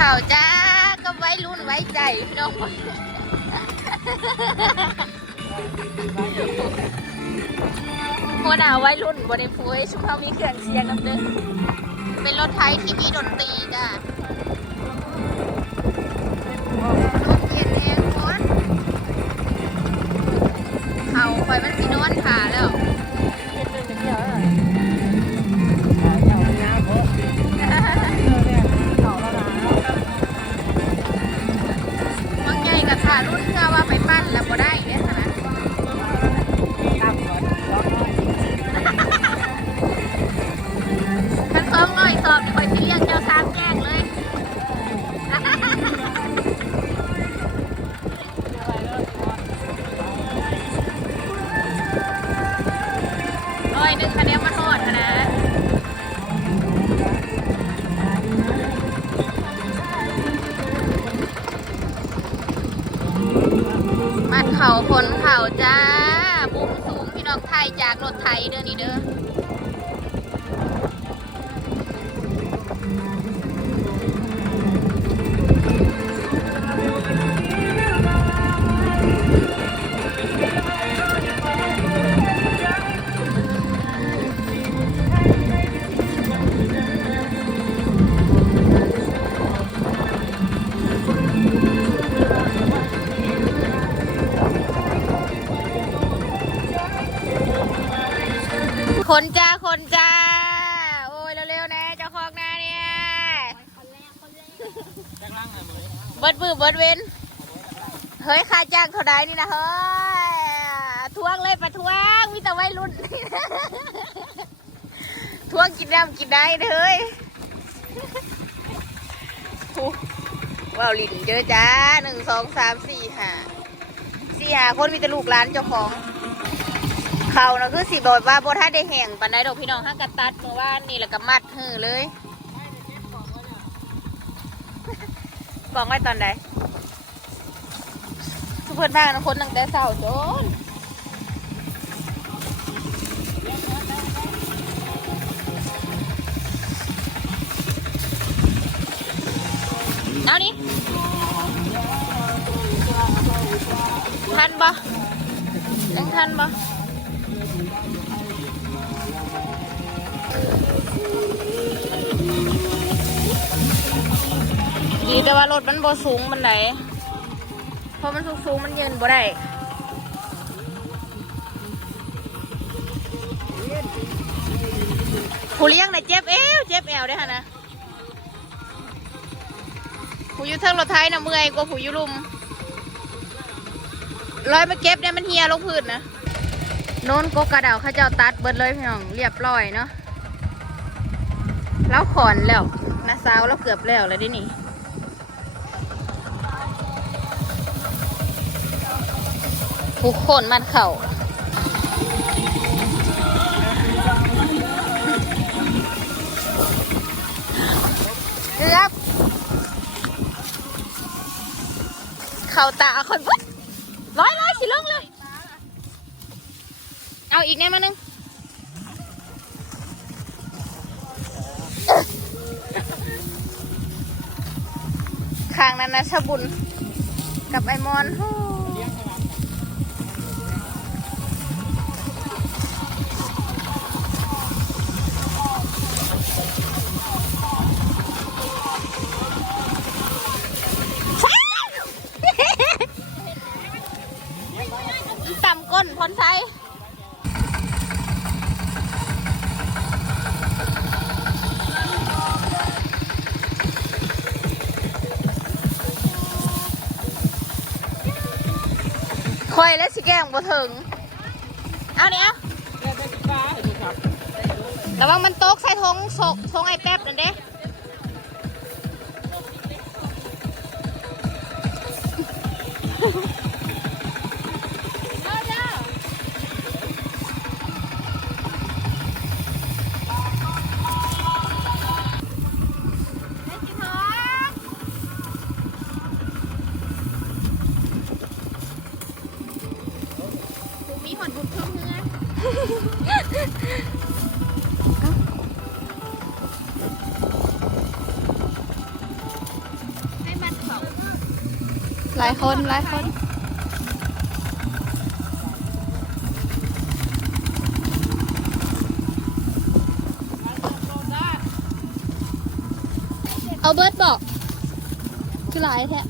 ข่าวจ้าก็ไว้รุ่นไว้ใจพี่น้องหัวหน้าไว้รุ่นบริฟูชุมเขามีเครื่องเสียงน้ำด้อเป็นรถไทยที่มีดนตรีจ้าลมเย็นแรงร้อนเขาไปมันสินอนขาแล้ว คะนะมันเขาคนเขาจ้าบุ้มสูงพี่น้องไทยจากรถไทยเด้อนี่เด้อ คนจ้าคนจ้า โอ้ยเร็วๆนะเจ้าของนาเนี่ยเบิดมือเบิดเว้นเฮ้ยค่าจ้างเท่าใดนี่นะเฮ้ยทวงเลยปะทวงมีแต่วัยรุ่นทวงกินน้ำกินได้เด้อเฮ้ยว้าวลินเจอจ้าหนึ่งสองสามสี่ห้าสี่ห้าคนมีแต่ลูกหลานเจ้าของ เขานะคือสีบอว่าโบท่าได้แห่งปันได้ดอกพี่น้องห้างกระตัดเมื่อวานนี่แหละก็มัดหือเลยกองไว้ตอนใดทุกเพื่อนบ้านนะคนตั้งแต่เช้าจนเอานี่ทันปะยังทันปะ ดีแต่ว่ารถมันโบสูงมันไหนเพราะมันสูงสูงมันยืนบ่ได้ผู้เลี้ยงน่ะเจ็บเอวเจ็บแอวได้ฮะนะผู้อยู่เทิงรถไทยน่ะเมื่อยกว่าผู้อยู่ลุมร้อยมาเก็บเนี่ยมันเฮียลงพื้นนะ โน้นกกกระเดาเขาเจ้าตัดเบิดเลยพี่น้องเรียบร้อยเนาะแล้วขอนแล้วนะสาวแล้วเกือบแล้วเลยดินี่ทุกคนมันเข่าเกือบเข่าตาคนวัดร้อยร้อยสิลงเลย เอาอีกแน่มานึงข้างนั้นนะชบุญกับไอมอนฮู้่อยและสิแกงบ่ถึงเอาเนี้ยระวังมันตกใส่ทงศกทงไอ้แป๊บนั่นเด้ หอนบุญเพิ่มเนื้อหลายคนหลายคน เอาเบิร์ดบอก คือหลายแท้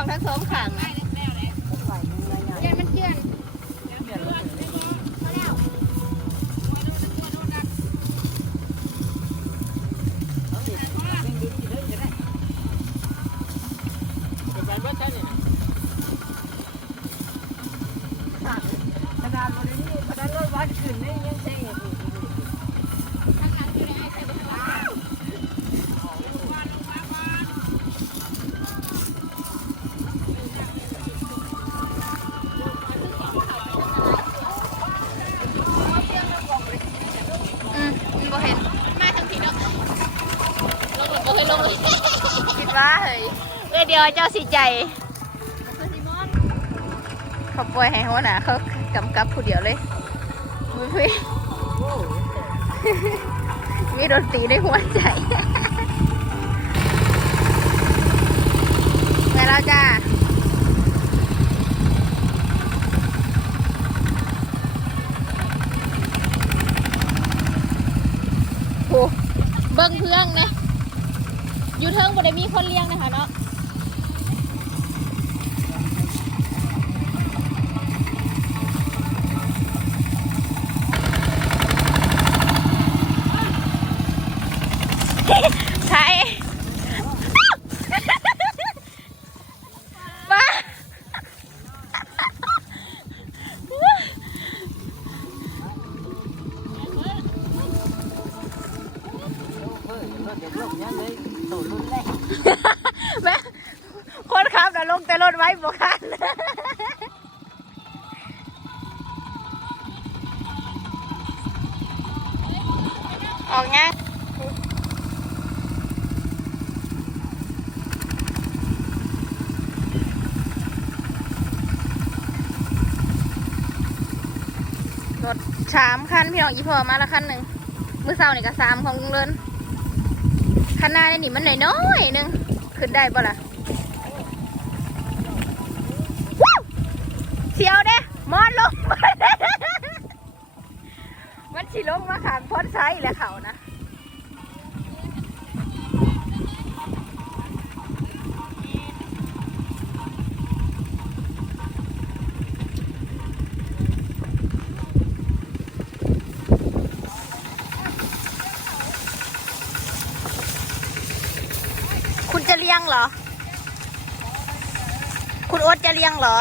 น้องทั้งสองข้างนะเดือนมันเดือนพอแล้วอื เอ้ยเดียวเจ้าสิใจเขาปล่อยให้หัวหน้าเขากำกับผู้เดียวเลยมือพี่มีดนตรีในหัวใจไงเราจ้าโหเบิ้งเพื่องนะอยู่เทิงบ่ได้มีคนเลี้ยงนะคะเนาะ ใช่ มาแม่คนขับน่ะลงแต่รถไว้บ่คันออกยังรถ สามคันพี่น้องอีพอมาละคันหนึ่งมือเสาร์นี่ก็สามของลุงเลินคันหน้านี่นี่มันน้อยหนึงขึ้นได้ปะล่ะเสียวเด้มอนลงมันสิลงมาขางพ้นไซส์แล้วเขานะ ลี้ยงเหรอ คุณโอ๊ตจะเลี้ยงเหรอ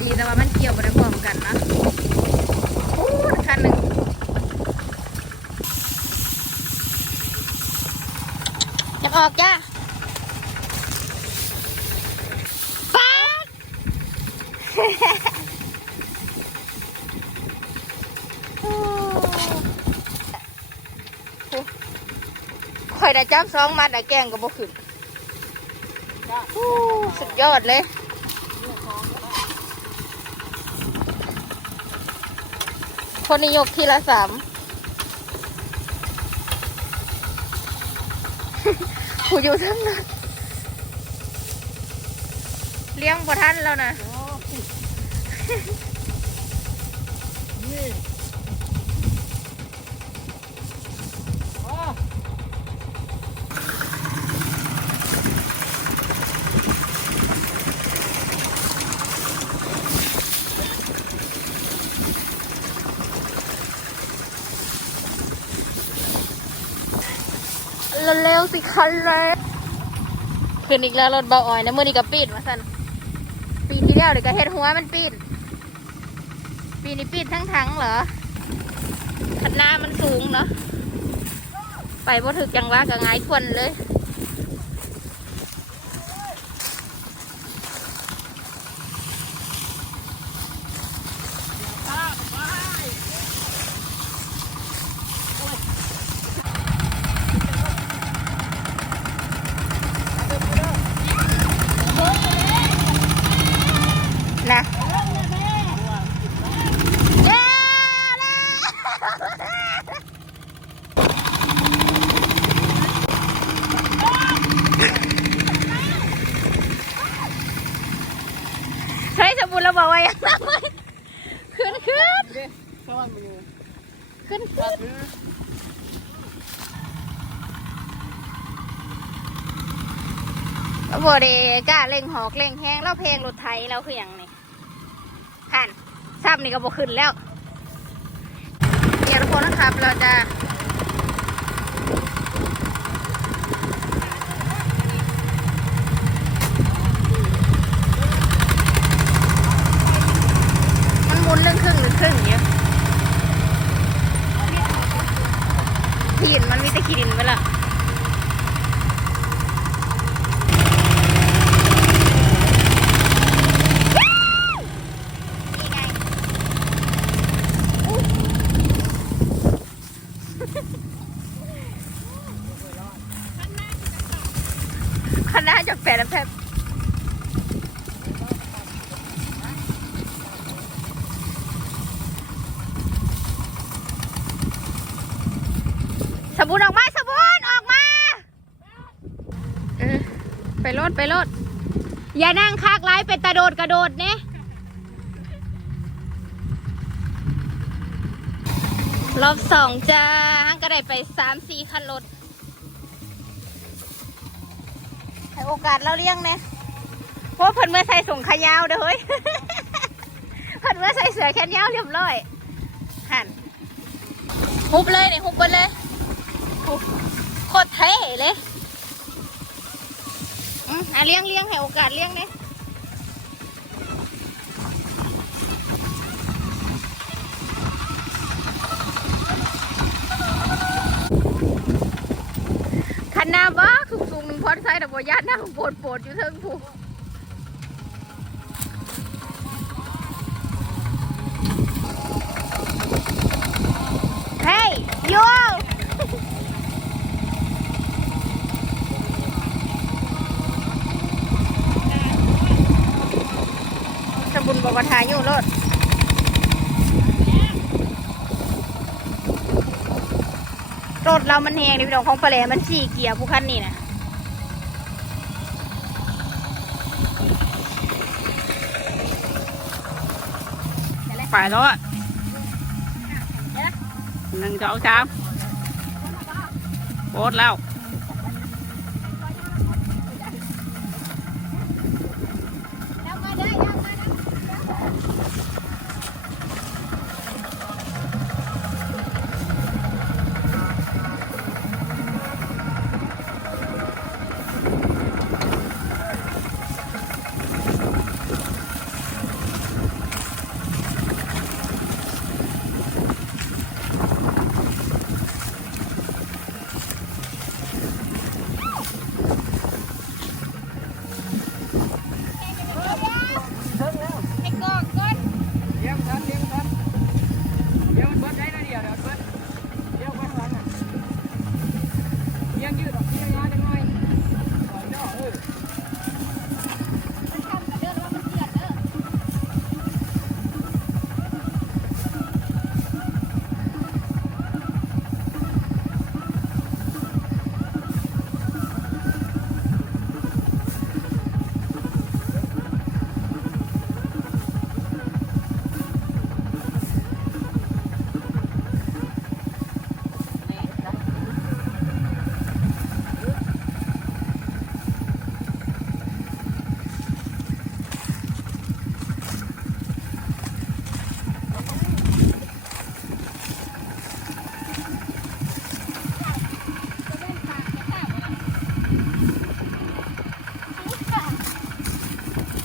ดีแต่ว่ามันเกี่ยวไปพร้อมกันนะพูดคันหนึ่งจะออกจ้าป๊า ดข่อยได้จับสองมัดได้แกงก็บ่ขึ้นสุดยอดเลยคนนี้ยกทีละสามผู้อยู่ทั้งนั้นเลี้ยงบ่ทันแล้วนะ สิคันเลยขึ้นอีกแล้วรถเบาอ่อยนะมือนี้ก็ปีดมาสั่นปีที่แล้วเดี๋ยวก็เฮ็ดหัวมันปีดปีนี้ปีดทั้งทั้งๆเหรอคันหน้ามันสูงเนาะไปบ่ถึกจังหวะก็หงายควนเลย เฮ้ยสมบูรณ์เราบอกว่าอย่างนั้นไหมขึ้นขึ้น เด้สวัสดี ขึ้นขึ้นโบเดกล้าเล่งหอกเล่งแห้งแล้วเพลงรถไทยแล้วคืออย่างนี้ผ่านซ้ำนี่ก็บอขึ้นแล้วเนี่ยทุกคนนะครับเราจะ มันหมุนเรื่องครึ่งหรือครึ่งเนี่ยขีดินมันมีแต่ขีดินไปละนี่ไงอู้ คันหน้าจากแปดแล้วแพบสบูนออกมาสบูนออกมาเออไปรถไปรถอย่านั่งคากไร้เป็นตาโดดกระโดดเนี่ยรอบสองจ้าฮังก็ได้ไปสามสี่คันรถ อกาสเราเลี้ยงเนี่ยเพราะว่าเพิ่นเมื่อใส่ส่งขายาวเด้อเฮ้ยเพิ่นเมื่อใส่เสือแขนยาวเรียบร้อยหันฮุบเลยเนี่ยฮุบไปเลยโคตรเท่เลยอืมอะเลี้ยงเลี้ยงให้โอกาสเลี้ยงเลยขันน้ำบ้าสูงสูงหนึ่งพอดไซด์แต่ บ่ญาติน้ำโปวดปวดอยู่เทิงผูกเฮ้ยโยสมบุญบอกว่าทายอยู่รถรถเรามันแหงนี่พี่น้องของปลาแหลมันสี่เกียร์ผู้คันนี่นะ ไปรถหนึ่งสองสามโคตรแล้ว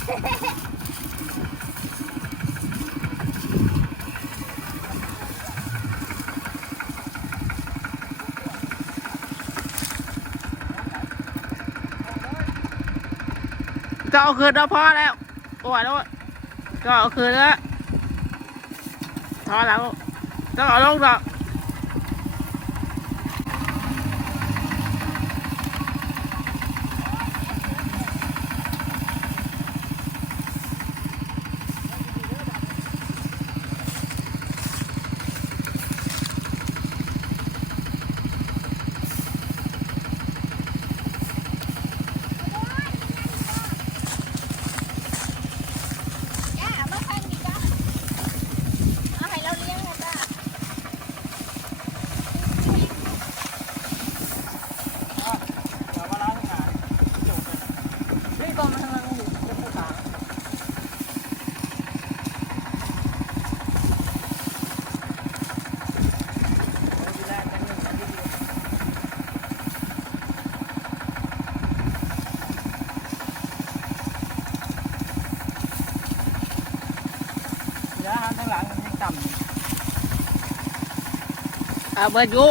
จะเอาคืนเราพอแล้วโอ้ยแล้วจะเอาคืนแล้วพอแล้วจะเอาลงแล้ว อ่าเบิดอยุ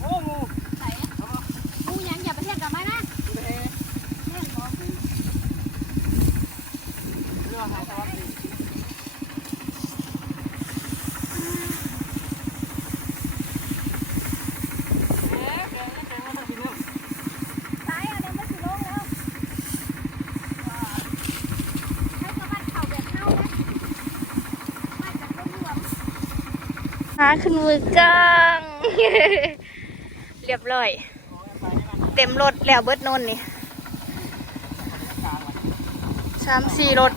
โอ้งู กูยังอย่าไปเทียบกับมันนะ เฮ้เรื่องหาสวัสดีเอ๊ะแกงแกงมาต้องกินเรื่อง สายอะเดี๋ยวมันสิลงแล้วให้ชาวบ้านเขาแบบเน่าไหมไม่แต่ก็รวม หาขึ้นมือกลางเรียบร้อย เต็มรถแล้วเบิดโนนนี่สามสี่รถ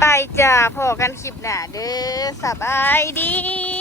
ไปจ้าพอกันคลิปหน้าเด้อสบายดี